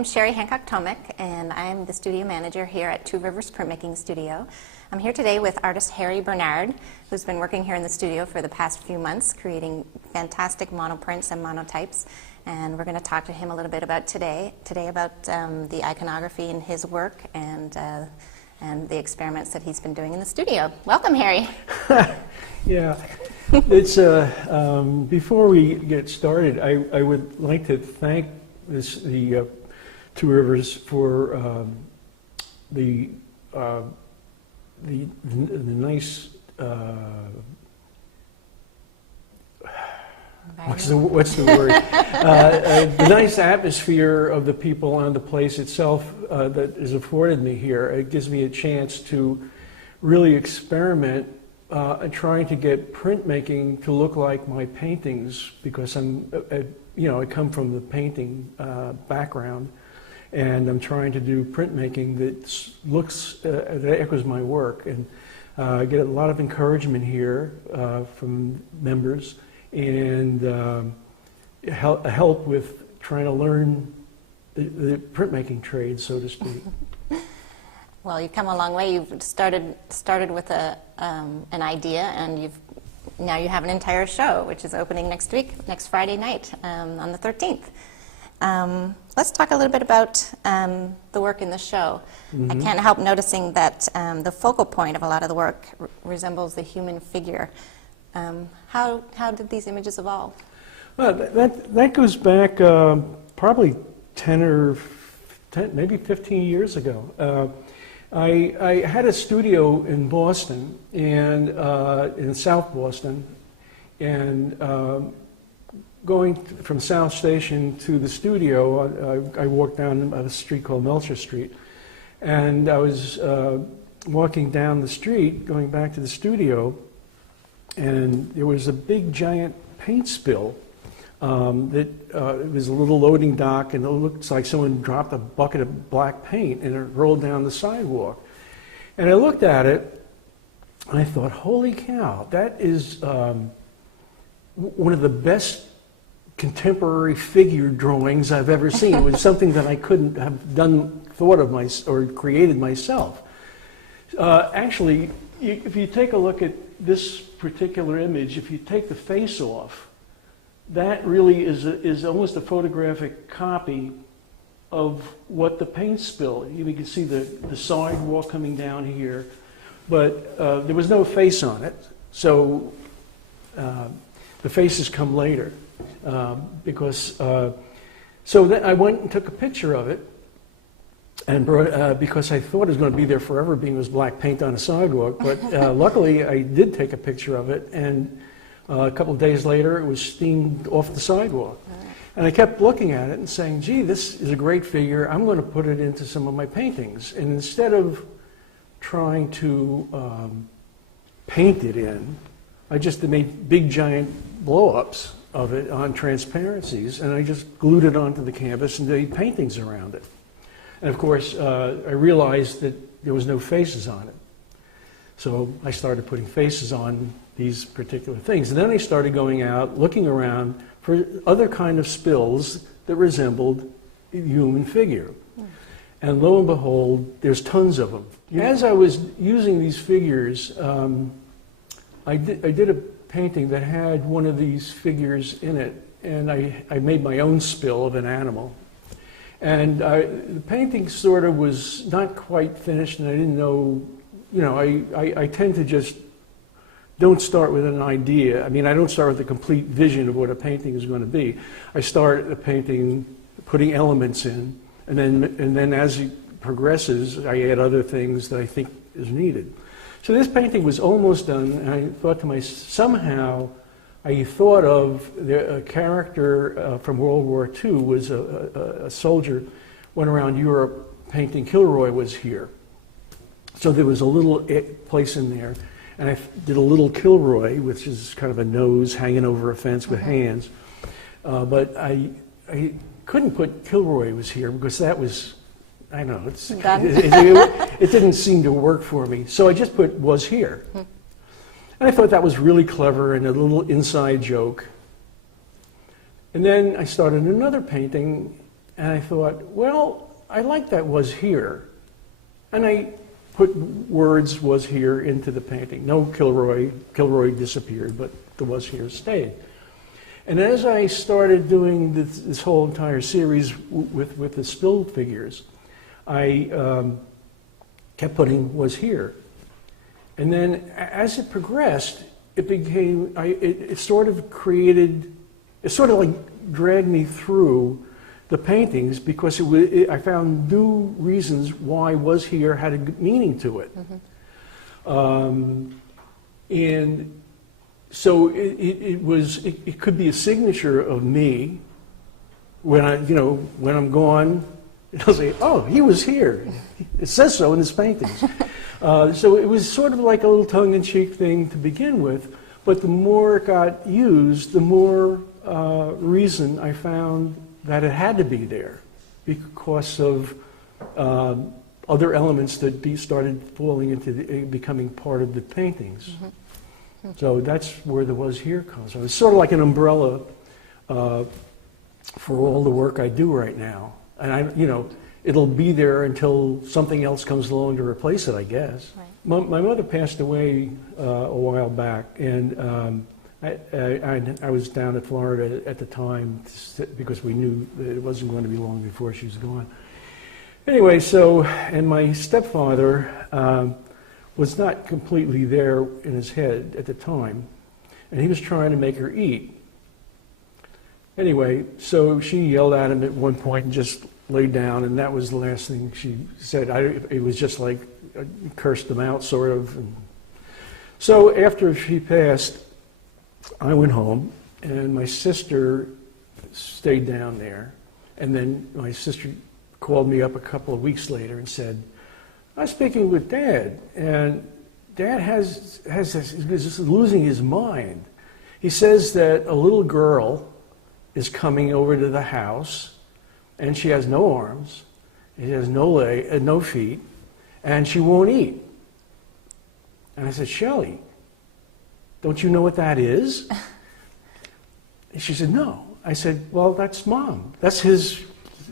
I'm Sherry Hancock-Tomic, and I'm the studio manager here at Two Rivers Printmaking Studio. I'm here today with artist Harry Bernard, who's been working here in the studio for the past few months, creating fantastic monoprints and monotypes. And we're going to talk to him a little bit about today about the iconography in his work and the experiments that he's been doing in the studio. Welcome, Harry. Yeah, it's before we get started, I would like to thank the Two Rivers for the nice what's the word the nice atmosphere of the people on the place itself that is afforded me here. It gives me a chance to really experiment and trying to get printmaking to look like my paintings, because I come from the painting background, and I'm trying to do printmaking that looks that echoes my work, and I get a lot of encouragement here from members, and help with trying to learn the printmaking trade, so to speak. Well, you've come a long way. You've started with an idea, and now you have an entire show, which is opening next Friday night, on the 13th. Let's talk a little bit about the work in the show. Mm-hmm. I can't help noticing that the focal point of a lot of the work resembles the human figure. How did these images evolve? Well, that goes back probably 10 maybe 15 years ago. I had a studio in Boston, and in South Boston, and going from South Station to the studio, I walked down a street called Melcher Street, and I was walking down the street going back to the studio, and there was a big giant paint spill. It was a little loading dock, and it looks like someone dropped a bucket of black paint and it rolled down the sidewalk. And I looked at it, and I thought, holy cow, that is one of the best contemporary figure drawings I've ever seen. It was something that I couldn't have thought of or created myself. Actually, if you take a look at this particular image, if you take the face off, that really is almost a photographic copy of what the paint spill. You can see the sidewalk coming down here, but there was no face on it. So the faces come later, so then I went and took a picture of it, and because I thought it was going to be there forever, being it was black paint on a sidewalk. But luckily, I did take a picture of it, and a couple of days later, it was steamed off the sidewalk. And I kept looking at it and saying, gee, this is a great figure. I'm going to put it into some of my paintings. And instead of trying to paint it in, I just made big, giant blow-ups of it on transparencies, and I just glued it onto the canvas and made paintings around it. And of course, I realized that there was no faces on it. So I started putting faces on these particular things. And then I started going out, looking around for other kind of spills that resembled a human figure. And lo and behold, there's tons of them. As I was using these figures, I did a painting that had one of these figures in it, and I made my own spill of an animal. And the painting sort of was not quite finished, and I didn't know, I tend to just don't start with an idea. I mean, I don't start with a complete vision of what a painting is going to be. I start the painting putting elements in, and then as it progresses, I add other things that I think is needed. So this painting was almost done, and I thought to myself, somehow I thought of a character from World War II, was a soldier, went around Europe painting Kilroy Was Here. So there was a little place in there, and I did a little Kilroy, which is kind of a nose hanging over a fence with hands. But I couldn't put Kilroy Was Here because that was, I don't know, it didn't seem to work for me. So I just put Was Here. And I thought that was really clever and a little inside joke. And then I started another painting, And I thought, well, I like that was here. And I put words was here into the painting. No Kilroy. Kilroy disappeared, but the was here stayed. And as I started doing this whole entire series with the still figures, I kept putting was here. And then as it progressed, it became, it sort of created, it sort of like dragged me through the paintings because I found new reasons why was here had a meaning to it. And so it could be a signature of me when when I'm gone. I'll say, oh, he was here. It says so in his paintings. So it was sort of like a little tongue-in-cheek thing to begin with, but the more it got used, the more reason I found that it had to be there because of other elements that started falling into becoming part of the paintings. So that's where the was here comes from. It's sort of like an umbrella for all the work I do right now. And it'll be there until something else comes along to replace it, I guess. Right. My mother passed away a while back, and I was down in Florida at the time because we knew that it wasn't going to be long before she was gone. Anyway, and my stepfather was not completely there in his head at the time, and he was trying to make her eat. Anyway, so she yelled at him at one point and just laid down, and that was the last thing she said. It was just like cursed him out, sort of. And so after she passed, I went home, and my sister stayed down there, and then my sister called me up a couple of weeks later and said, I was speaking with Dad, and Dad is just losing his mind. He says that a little girl is coming over to the house, and she has no arms, she has no feet, and she won't eat. And I said, Shelley, don't you know what that is? And she said, no. I said, well, that's Mom. That's his,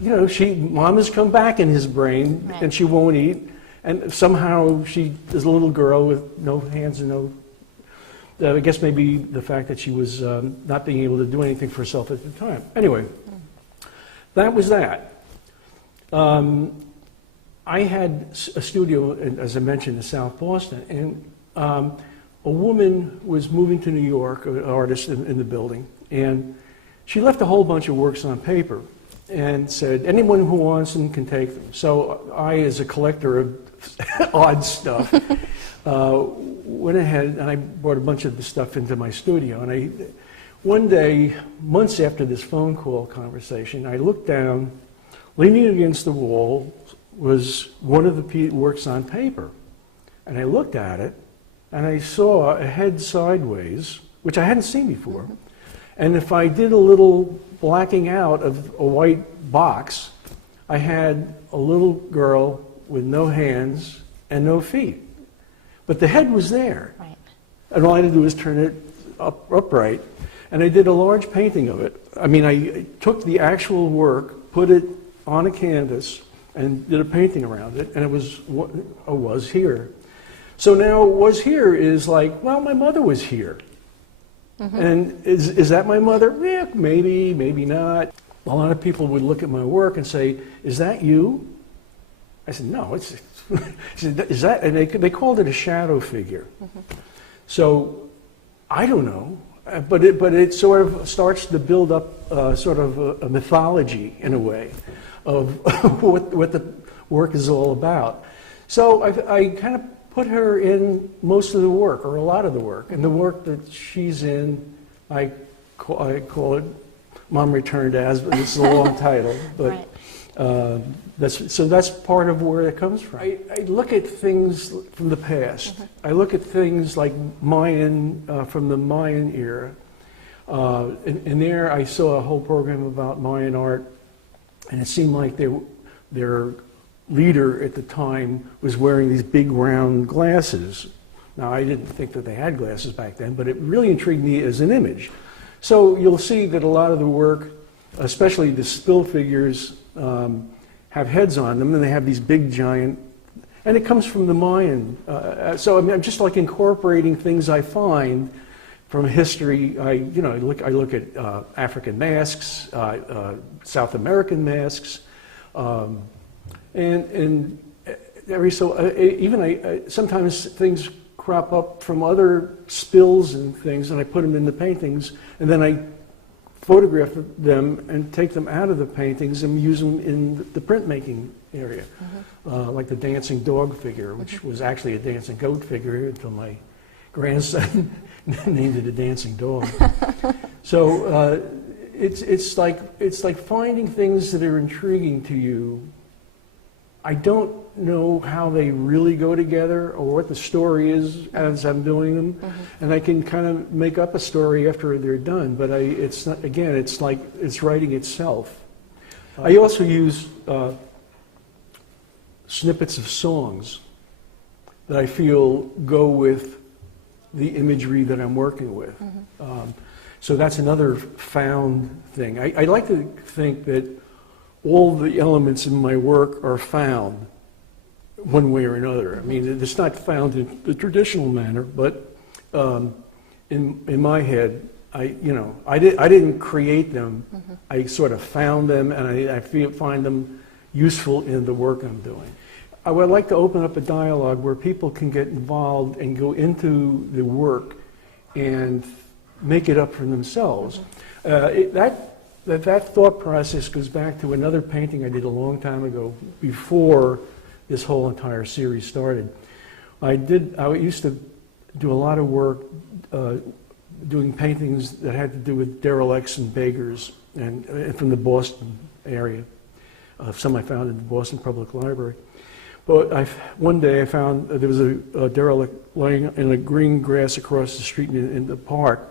Mom has come back in his brain, right. And she won't eat. And somehow she is a little girl with no hands and I guess maybe the fact that she was not being able to do anything for herself at the time. Anyway, that was that. I had a studio, as I mentioned, in South Boston, and a woman was moving to New York, an artist in the building, and she left a whole bunch of works on paper and said, anyone who wants them can take them. So I, as a collector of odd stuff, went ahead and I brought a bunch of the stuff into my studio. And one day, months after this phone call conversation, I looked down, leaning against the wall was one of the works on paper. And I looked at it, and I saw a head sideways, which I hadn't seen before. And if I did a little blacking out of a white box, I had a little girl with no hands and no feet. But the head was there. Right. And all I had to do was turn it upright. And I did a large painting of it. I mean, I took the actual work, put it on a canvas, and did a painting around it, and it was here. So now was here is like, well, my mother was here. And is that my mother? Yeah, maybe, maybe not. A lot of people would look at my work and say, is that you? I said, no, it's is that, and they called it a shadow figure. So I don't know, but it sort of starts to build up sort of a mythology in a way of what the work is all about. So I kind of put her in most of the work, or a lot of the work, and the work that she's in, I call it Mom Returned As, but it's a long title. But right. That's part of where it comes from. I look at things from the past. I look at things like Mayan, from the Mayan era. And there I saw a whole program about Mayan art, and it seemed like their leader at the time was wearing these big round glasses. Now, I didn't think that they had glasses back then, but it really intrigued me as an image. So you'll see that a lot of the work, especially the spill figures, have heads on them, and they have these big giant, and it comes from the Mayan. So I mean, I'm just like incorporating things I find from history. I look at African masks, South American masks, and every so even sometimes things crop up from other spills and things, and I put them in the paintings, and then I photograph them and take them out of the paintings and use them in the printmaking area, like the dancing dog figure, which was actually a dancing goat figure until my grandson named it a dancing dog. So it's like finding things that are intriguing to you. I don't know how they really go together or what the story is as I'm doing them, and I can kind of make up a story after they're done. But it's not, again, it's like it's writing itself. I also use snippets of songs that I feel go with the imagery that I'm working with. So that's another found thing. I like to think that all the elements in my work are found one way or another. I mean, it's not found in the traditional manner, but in my head, I didn't create them. I sort of found them, and I find them useful in the work I'm doing. I would like to open up a dialogue where people can get involved and go into the work and make it up for themselves. That thought process goes back to another painting I did a long time ago, before this whole entire series started. I used to do a lot of work doing paintings that had to do with derelicts and beggars, and from the Boston area. Some I found in the Boston Public Library. But one day I found there was a derelict laying in the green grass across the street in the park,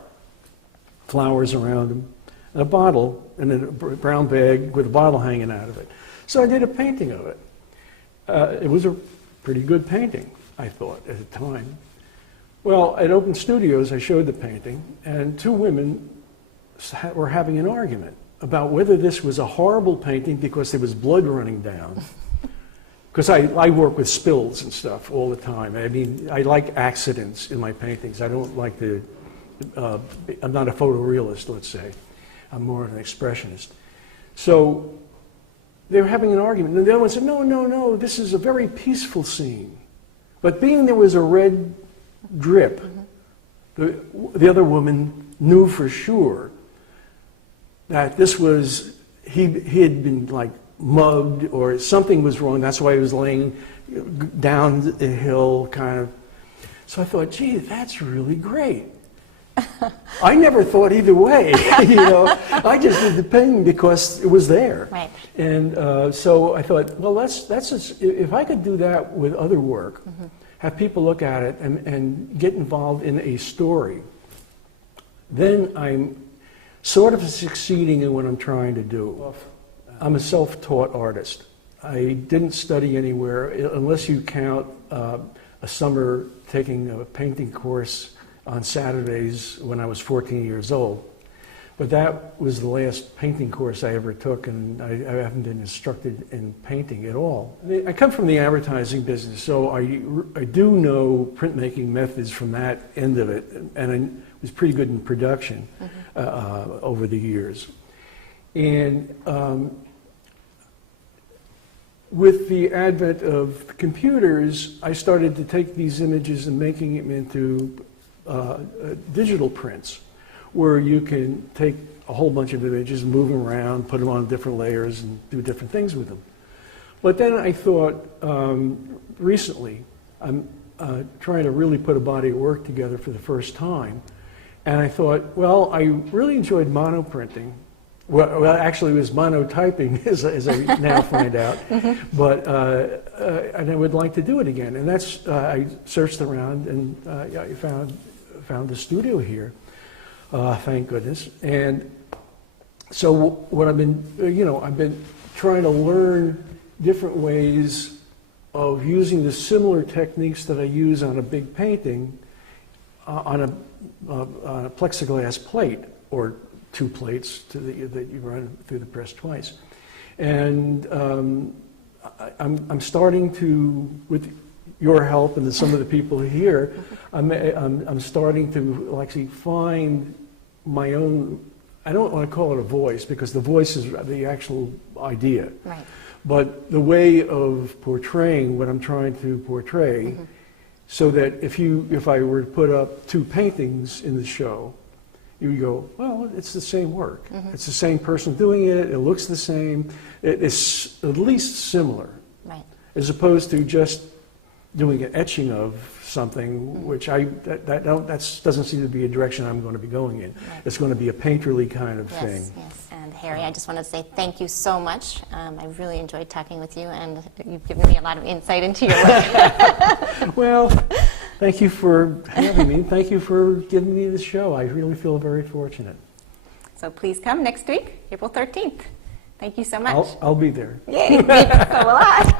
flowers around him, and a bottle, and a brown bag with a bottle hanging out of it. So I did a painting of it. It was a pretty good painting, I thought, at the time. Well, at Open Studios, I showed the painting, and two women were having an argument about whether this was a horrible painting because there was blood running down. Because I work with spills and stuff all the time. I mean, I like accidents in my paintings. I don't like I'm not a photorealist, let's say. I'm more of an expressionist. So they were having an argument, and the other one said, no, this is a very peaceful scene. But being there was a red drip, the other woman knew for sure that this was, he had been like mugged or something was wrong. That's why he was laying down the hill kind of. So I thought, gee, that's really great. I never thought either way, I just did the painting because it was there. Right. And so I thought, well, if I could do that with other work, have people look at it and get involved in a story, then I'm sort of succeeding in what I'm trying to do. I'm a self-taught artist. I didn't study anywhere, unless you count a summer taking a painting course on Saturdays when I was 14 years old. But that was the last painting course I ever took, and I haven't been instructed in painting at all. I come from the advertising business, so I do know printmaking methods from that end of it, and I was pretty good in production over the years. And with the advent of computers, I started to take these images and making them into digital prints, where you can take a whole bunch of images, move them around, put them on different layers, and do different things with them. But then I thought, recently, I'm trying to really put a body of work together for the first time, and I thought, well, I really enjoyed monoprinting. Well, actually, it was monotyping, as I now find out. But and I would like to do it again. And that's I searched around and I found the studio here. Thank goodness. And so what I've been, I've been trying to learn different ways of using the similar techniques that I use on a big painting on a plexiglass plate, or two plates that you run through the press twice. And I'm starting to, with your help and some of the people here, I'm starting to actually find my own, I don't want to call it a voice, because the voice is the actual idea. Right. But the way of portraying what I'm trying to portray, so that if I were to put up two paintings in the show, you would go, well, it's the same work. It's the same person doing it. It looks the same. It's at least similar, Right. as opposed to just doing an etching of something, which that doesn't seem to be a direction I'm going to be going in. Right. It's going to be a painterly kind of thing. Yes, yes. And Harry, I just wanted to say thank you so much. I really enjoyed talking with you, and you've given me a lot of insight into your work. Well, thank you for having me. Thank you for giving me this show. I really feel very fortunate. So please come next week, April 13th. Thank you so much. I'll be there. Yay! So will I.